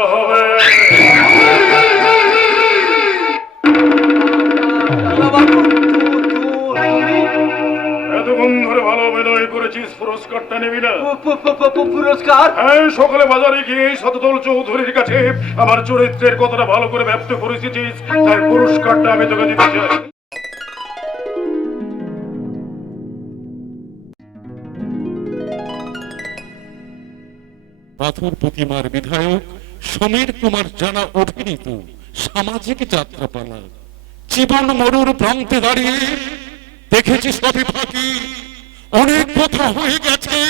করতে হবে। এতক্ষণ ধরে ভালো অভিনয় করেছিস পুরস্কারটা নিবি না। পুরস্কার? হ্যাঁ সকালে বাজারে গিয়ে শতদল চৌধুরীর কাছে আমার চরিত্রের কথাটা ভালো করে ব্যক্ত করেছিস তাই পুরস্কারটা আমি তোকে দিতে চাই। পাথর প্রতিমার বিধায়ক সমীর কুমার জানা অভিনীত সামাজিক যাত্রাপালা। জীবন মরুর প্রান্তে দাঁড়িয়ে দেখেছি সবই ফাঁকি অনেক কথা হয়ে গেছে।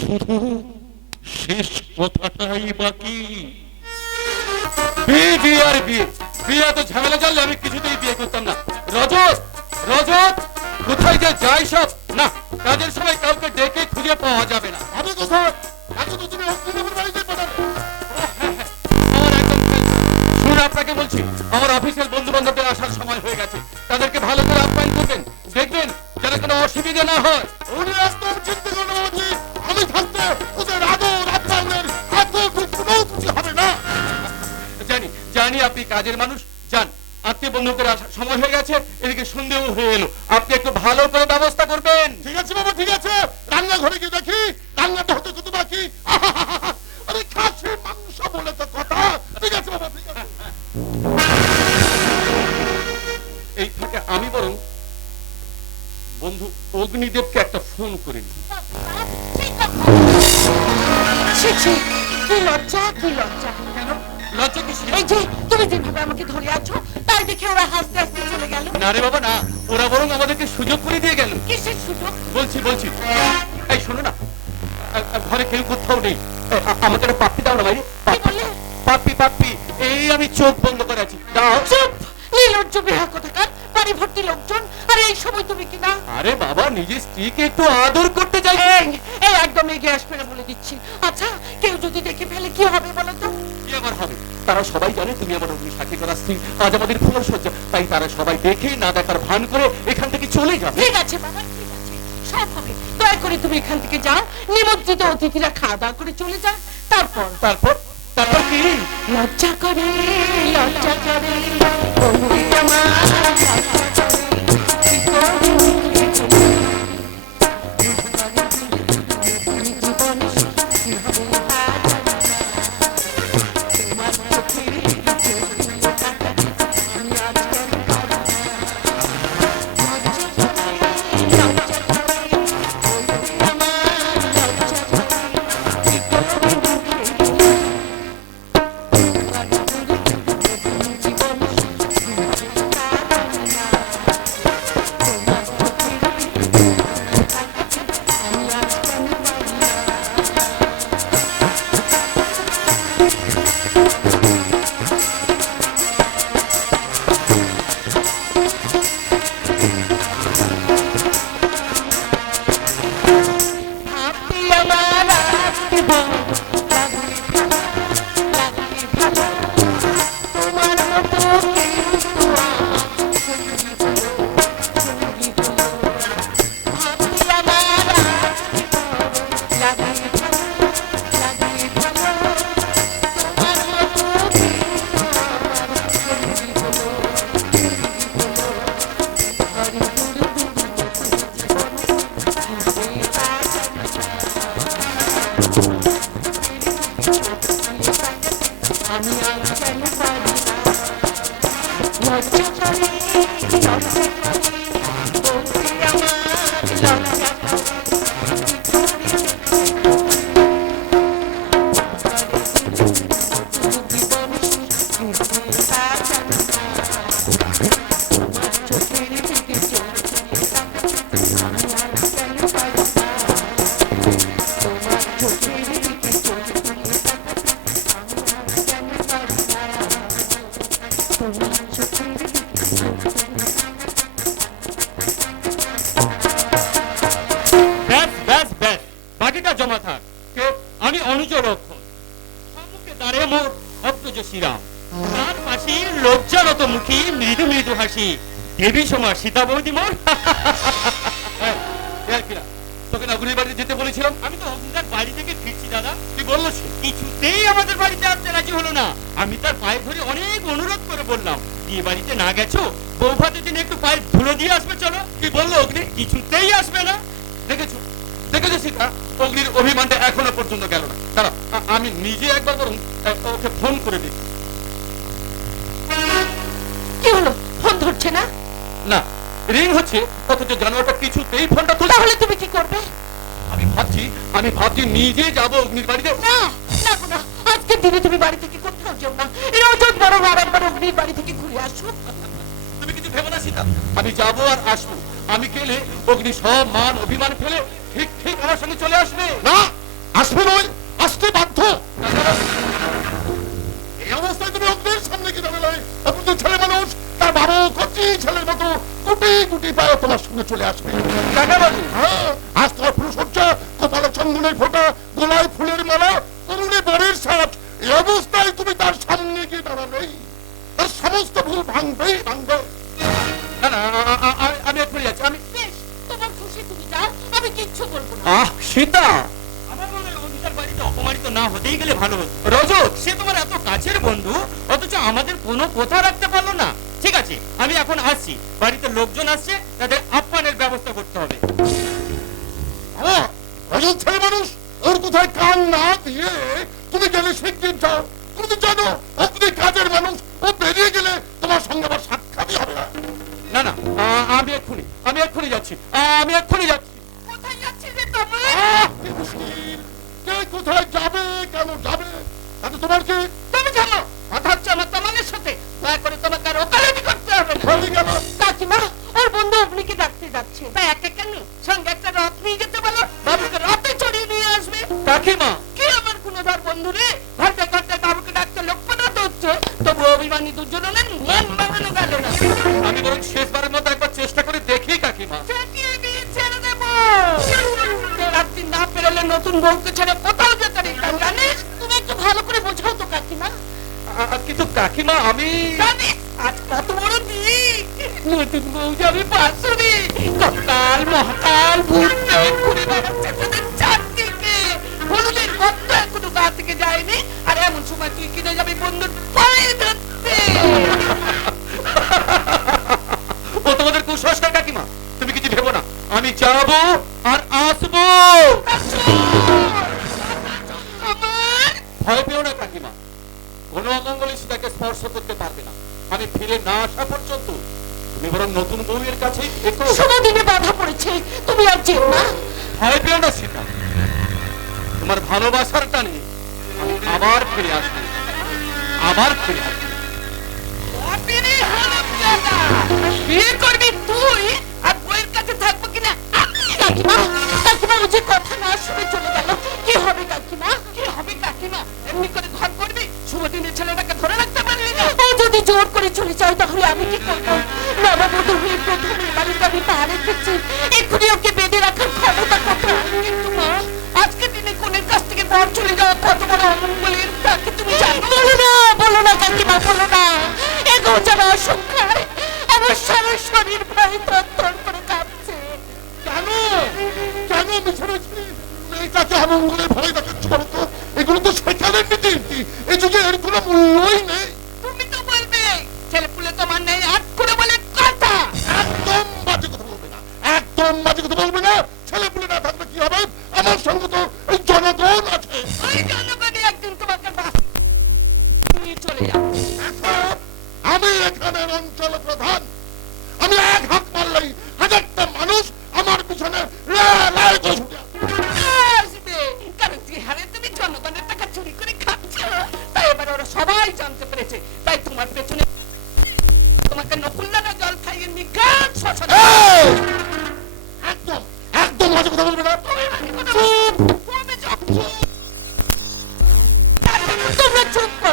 শুধু শেষ কথাটাই বাকি। বিয়ে বিয়ে আর বিয়ে। বিয়ে তো ঝামেলা জানলে আমি কিছুতেই বিয়ে করতাম না। রজত রজত, কোথায় যে যাই সব। না, কাজের লজ্জা কেন? লজ্জা কি এই যে তুমি যেভাবে আমাকে ধরে আছো তাই দেখে ওরা হাসতে হাসতে চলে গেল। না রে বাবা না। ওরা বরং আমাদেরকে সুযোগ করে দিয়ে গেল। কিসের সুযোগ? বলছি বলছি। এই শোনো না। আ- আ- ঘরে কেউ কোথাও নেই। আ- আ- আমাকে একটা পাপ্পি দাও না ভাই। পাপ্পি পাপ্পি এই আমি চোখ বন্ধ করে আছি। দাও। চুপ! নির্লজ্জ বেহা কোথাকার বাড়ি ভর্তি লোকজন আর এই সময় তুমি কি না আরে বাবা নিজের স্ত্রীকে একটু আদর করতে চাই এই একদম এগিয়ে আসবে না। আমার হবে তারা সবাই জানে তুমি আমার অগ্নি সাক্ষী করা স্ত্রী। আজ আমাদের ফুল সজ্জা তাই তারা সবাই দেখে না দেখার ভান করে এখান থেকে চলে যাবে। ঠিক আছে বাবা ঠিক আছে। সব হবে। দয়া করে তুমি এখান থেকে যাও। নিমন্ত্রিত অতিথিরা খাওয়া দাওয়া করে চলে যান। তারপর? তারপর? তারপর কি? লজ্জা করে লজ্জা করি? বলেছিলাম আমি তো অগ্নিদার বাড়ি থেকে ফিরছি দাদা। কি বলল কিছুতেই আমাদের বাড়িতে আসতে রাজি হলো না। আমি তার পায়ে ধরে অনেক অনুরোধ করে বললাম বিয়ে বাড়িতে না গেছো? বৌভাতের দিন একটু পায়ে ধুলো দিয়ে আসবে চলো। কি বলল অগ্নি কিছুতেই আসবে না। দেখেছ? দেখেছ সীতা অগ্নির অভিমানটা এখনও পর্যন্ত গেল না। দাঁড়া আমি নিজে একবার বরং ওকে ফোন করে দিই কি হলো? ফোন ধরছে না? না রিং হচ্ছে অথচ জানোয়ারটা কিছুতেই ফোনটা তুলছে তাহলে তুমি কি করবে? আমি ভাবছি আমি ভাবছি নিজে যাব অগ্নির বাড়িতে। না না না আজকের দিনে তুমি বাড়ি থেকে কোথাও যেও না রোজ বড় আর একবার অগ্নির বাড়ি থেকে ঘুরে আসো। তুমি কিছু ভেবো না সীতা। আমি যাব আর আসব। আমি গেলে অগ্নি সব মান অভিমান ফেলে ঠিক ঠিক আমার সঙ্গে চলে আসবে। না আসবে নয় আসতে বাধ্য। এই অবস্থায় তুমি অগ্নির সামনে কি যাবে এখন তো ছেলে মানুষ তার বাবা কচি ছেলের মতো। গুটি গুটি পায়ে তোমার সঙ্গে চলে আসবে। কাকাবাবু। হ্যাঁ, আজ তোমার ফুলসজ্জা কপালে চন্দনের ফোঁটা গোলায় ফুলের মালা করুণে বরের সাপ এই অবস্থায় তুমি তার সামনে গিয়ে দাঁড়াবেই তার সমস্ত ভুল ভাঙবেই ভাঙবে। না না আমি এক্ষুনি যাচ্ছি আমি বেশ তোমার খুশি তুমি যাও আমি কিচ্ছু বলব না। আহ সীতা! আমার মনে হয় অগ্নিদার বাড়িতে অপমানিত না হতেই গেলে ভালো হতো। রজত! সে তোমার এত কাছের বন্ধু অথচ আমাদের কোনো কথা রাখতে পারল না। আছে। আমি এখন আসছি। বাড়িতে লোকজন আসছে তাদের আপ্যায়নের ব্যবস্থা করতে হবে। ছেলে মানুষ ওর কোথায় কান না দিয়ে তুমি গেলে শিগগির যাও তুমি তো জানো অগ্নি কাজের মানুষ ও বেরিয়ে গেলে তোমার সঙ্গে আবার সাক্ষাৎই হবে না। না না আমি এক্ষুনি আমি এক্ষুনি যাচ্ছি। আমি এক্ষুনি যাচ্ছি। কোথায় যাচ্ছি রে তুমি কি কোথায় যাবে কেন যাবে তাতে তোমার কি? তুমি জানো কথা হচ্ছে আমার তোমাদের সাথে। দয়া করে তোমাকে আর করতে হবে গেল কাকিমা ওর বন্ধু অগ্নিকে ডাকতে যাচ্ছে। তা একা কেন? সঙ্গে একটা রথ নিয়ে যেতে বলো। বাবুকে রথে চড়িয়ে নিয়ে আসবে। কাকিমা! কি আমার গুণধর বন্ধু রে? ঘণ্টা ঘণ্টা বাবুকে ডাকতে লোক পাঠাতে হচ্ছে তবু অভিমানী মন গেল না। আমি বরং শেষবারের মতো একবার চেষ্টা করে দেখি কাকিমা। ছেড়ে দেবো। রাত্রি না পেরোলে নতুন বউকে ছেড়ে কোথাও যেতে নেই জানিস? তুমি একটু ভালো করে কিন্তু কাকিমা আমি কত বড় নতুন বউ যাবে পাঁচশোরে কঙ্কাল মহাকাল ঘুরতে ঘুরে বেড়াচ্ছে তোদের চারদিকে হলুদের গন্ধ এখনও গা থেকে যায়নি। আর এমন সময় তুই কিনে যাবি বন্ধুর পায়ে ধরতে ও তোমাদের কুসংস্কার কাকিমা। তুমি কিছু ভেবো না। আমি যাব আর আসব না আসা পর্যন্ত তুমি বরং নতুন বউয়ের কাছে শুভ দিনে বাধা পড়েছে তুমি আর যেও না। ভয় পেও না সীতা তোমার ভালোবাসার টানে আমি আবার ফিরে আসব। আবার ফিরে আসব। বিয়ে করবি তুই আর বইয়ের কাছে থাকব কিনা? আমি কাকিমা কাকিমা ও যে কথা না শুনে চলে গেল কি হবে কাকিমা? কি হবে কাকিমা? এমনি করে ঘর করবি? শুভ দিনে ছেলেটাকে ধরে ও যদি জোর করে চলে যায় তাহলে আমি কি করব? নববধূ হয়ে প্রথম বাড়িতে আমি পা রেখেছি। এক্ষুনি ওকে বেঁধে রাখার ক্ষমতা কত? কিন্তু মা আজকের দিনে কোনের কাছ থেকে বর চলে যাওয়া কত বড় অমঙ্গলের? তাকে তুমি বলো না বলো না কাকিমা বলো না। এগো যারা অসংখ্যায় আমার সারা শরীর ভয়ে তত্তর করে কাঁপছে। কেন? কেন মিশরেছি মেয়েটাকে অমঙ্গলের ভয় দেখাচ্ছ বলো তো? এগুলো তো সেখানের নীতি। এই যুগে এর কোনো মূল্যই নেই। জনগণই একদিন তোমাকে আমি এখানের অঞ্চল প্রধান।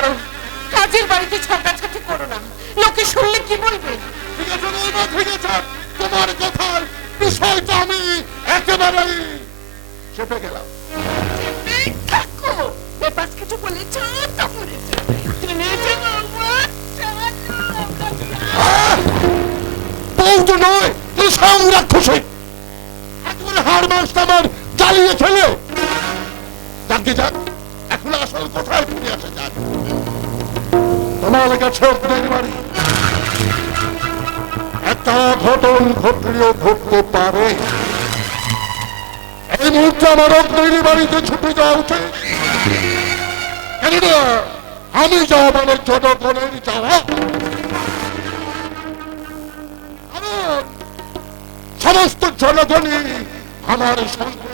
করো। কাজের বাড়িতে ঝগড়াঝাটি করো না। লোকে শুনলে কি বলবে? ঠিক আছে বলব ঠিক আছে তোমার কথার বিষয়টা আমি একেবারেই চেপে গেলাম। বেপাস কিছু বলেছ নয় তুই সাম্রাক্ষসী একেবারে হাড় আমার জ্বালিয়ে যাকে যাক। এখন আসল কোথায় ফিরে আসা তোমার কাছে বাড়ি একটা ঘটন ঘটলেও ঘটতে পারে। এই মুহূর্তে আমার বাড়িতে ছুটে যাওয়া উচিত। কেননা, আমি যাওয়া জনগণের যাওয়া সমস্ত জনগণই আমার সঙ্গে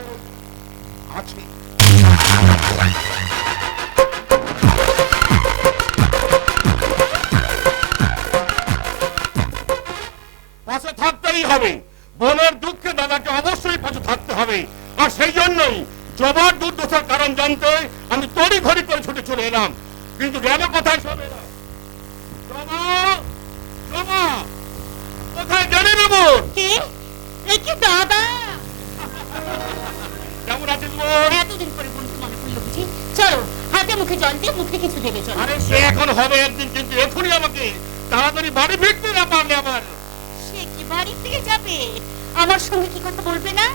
চলো মুখে জল দিয়ে মুখে কিছু দেবে চলো। আরে সে এখন হবে একদিন কিন্তু এখনই আমাকে তাড়াতাড়ি বাড়ি ফিরতে না পারলে আমার সে কি বাড়ি থেকে যাবে? আমার সঙ্গে কি কথা বলবে না?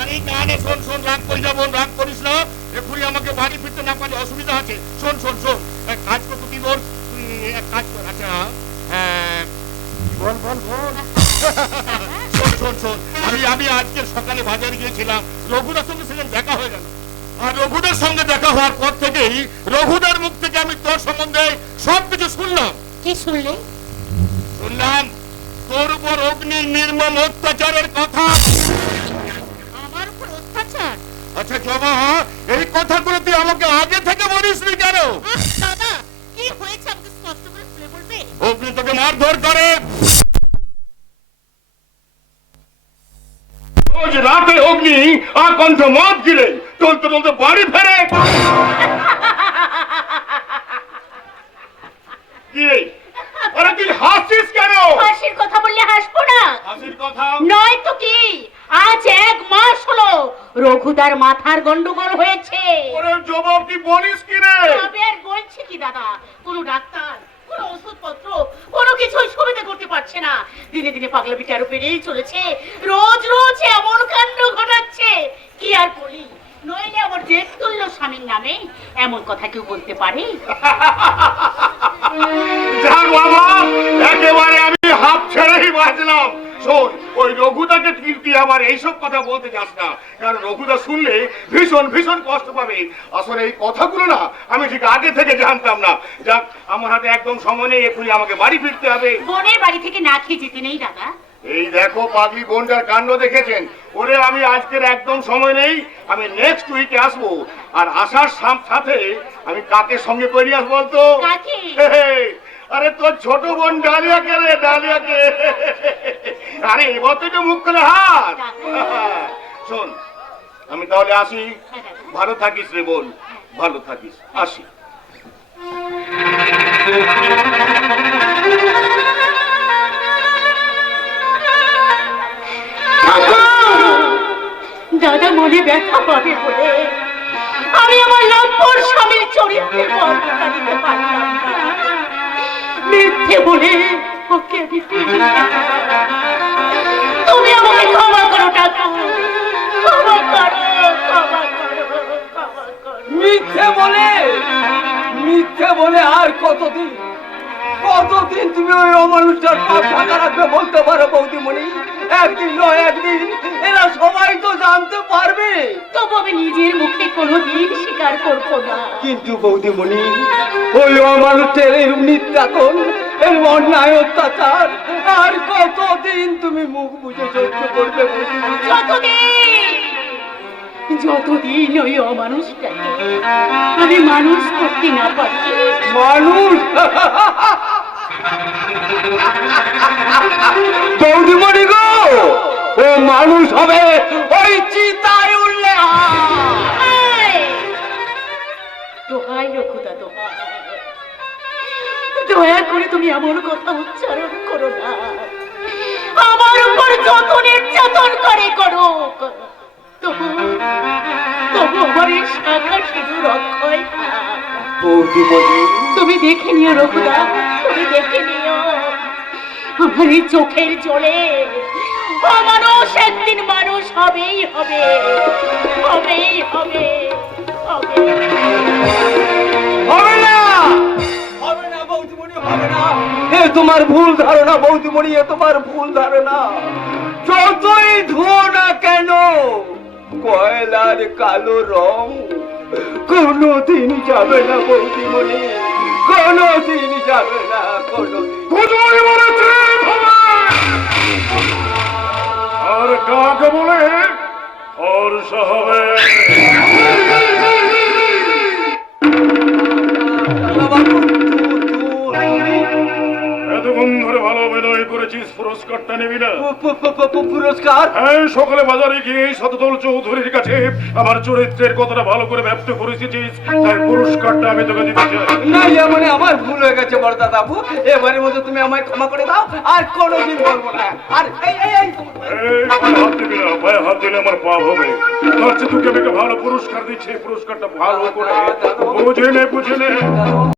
আরে গানে শোন শোন রাগ করিস না বোন রাগ করিস না। এখনই আমাকে বাড়ি ফিরতে না পারলে অসুবিধা আছে। শোন শোন শোন। এক কাজ করতো কি বল? তুই এক কাজ কর আচ্ছা। হ্যাঁ, বল বল বল। শোন শোন শোন। আমি আমি আজকে সকালে বাজারে গিয়েছিলাম। রঘুদার সঙ্গে সেদিন দেখা হয়ে গেল। আর রঘুদার সঙ্গে দেখা হওয়ার পর থেকেই রঘুদার মুখ থেকে আমি তোর সম্বন্ধে সবকিছু শুনলাম। কি শুনলে? শুনলাম তোর উপর অগ্নির নির্মম অত্যাচারের কথা। আমার উপর অত্যাচার? আচ্ছা জমা এই কথাগুলো তুই আমাকে আগে থেকে বলিসনি কেন? দাদা কি হয়েছে আমাকে স্পষ্ট করে খুলে বলবে? অগ্নি তোকে মারধর করে। রোজ রাতে অগ্নি আকণ্ঠ মদ গিলে চলতে চলতে বাড়ি ফেরে। কি? রে? আরে তুই হাসছিস কেন? হাসির কথা বললে হাসবো না। হাসির কথা? নয় তো কি? আজ এক মাস হলো রঘুদার মাথার গন্ডগোল হয়েছে। ওরে জবাব কি বলিস কি রে? তবে আর বলছে কি দাদা কোনো ডাক্তার কোনো ওষুধপত্র কোনো কিছুই সুবিধা করতে পারছে না। দিনে দিনে পাগলামিটা আরও বেড়েই চলেছে রোজ রোজ এমন কাণ্ড ঘটাচ্ছে কি আর বলি নইলে আমার জেদ তুল্য স্বামীর নামে এমন বলতে পারে? যাক বাবা একেবারে আমি হাফ ছেড়েই বাঁচলাম। শোন ওই রঘুদাকে কীর্তি আমার এইসব কথা বলতে যাস না। কারণ রঘুদা শুনলে ভীষণ ভীষণ কষ্ট পাবে। আসলে এই কথাগুলো না আমি ঠিক আগে থেকে জানতাম না। যাক আমার হাতে একদম সময় নেই এক্ষুনি আমাকে বাড়ি ফিরতে হবে। বোনের বাড়ি থেকে না খেয়ে যেতে নেই দাদা। এই দেখো পাগলি বোনটার কাণ্ড দেখেছেন? ওরে আমি আজকের একদম সময় নেই আমি নেক্সট উইকে আসব। আর আসার সাথে আমি কাকে সঙ্গে করে আসব বলতো? আরে তোর ছোট বোন ডালিয়াকে রে ডালিয়াকে। আরে এবার তো মুখ করে হাত। শোন আমি তাহলে আসি। ভালো থাকিস রে বোন ভালো থাকিস। আসি। দাদা মনে ব্যথা পাবে বলে, আমি আমার লম্পর স্বামীর চরিত্রের মিথ্যে বলে, ওকে আমি তুমি আমাকে ক্ষমা করো টাকা ক্ষমা করো মিথ্যে বলে মিথ্যে বলে আর কতদিন? কতদিন তুমি ওই অমানুষটার পা ফাঁকা রাখবে বলতে পারো বৌদিমণি? একদিন নয় একদিন। এরা সবাই তো জানতে পারবে। তবু আমি নিজের মুখে কোনোদিন স্বীকার করব না। কিন্তু বৌদিমণি ওই অমানুষের নির্যাতন এর অন্যায় অত্যাচার। আর কতদিন তুমি মুখ বুঝে সহ্য করবে? যতদিন। যতদিন ওই অমানুষটাকে আমি মানুষ করতে না পারি মানুষ? বৌদিমণি গো! ও মানুষ হবে ওই চিতায় উঠলে দোহাই রঘুদা দোহাই দয়া করে তুমি এমন কথা উচ্চারণ করো না। আমার উপর যত নির্যাতন করে করো তবু তবু আমার এই শাখা সিঁদুর অক্ষয় তুমি দেখে নিও রঘুদা তুমি দেখে নিও। আমার এই চোখের জলে মানুষ একদিন মানুষ হবেই হবে। হবে হবেই হবে হবে। হবে না! হবে না বৌদিমণি হবে না। এ তোমার ভুল ধারণা বৌদিমণি এ তোমার ভুল ধারণা। যতই ধুও না কেন কয়লার কালো রং কোনোদিন যাবে না বৌদিমণি। কোনোদিন যাবে না কোনোদিন। বলেছে হবে। আর কাকে বলে ফর্সা হবে। এতক্ষণ ধরে ভালো অভিনয় করেছিস পুরস্কারটা নিবি না। পু- পু- পু- পু- পু- পুরস্কার? হ্যাঁ সকালে বাজারে গিয়ে শতদল চৌধুরীর কাছে আমার চরিত্রের কথাটা ভালো করে ব্যক্ত করেছিস তাই পুরস্কারটা আমি তোকে দিতে চাই। না ইয়ে মানে আমার ভুল হয়ে গেছে বড়দা বাবু। এবারের মধ্যে তুমি আমায় ক্ষমা করে দাও আর কোনোদিন বলব না। আর এই এই এই এই, হাত দিবি না পায়ে হাত দিলে আমার পাপ হবে। তোকে আমি একটা ভালো পুরস্কার দিচ্ছি পুরস্কারটা ভালো করে। বুঝে নে বুঝে নে।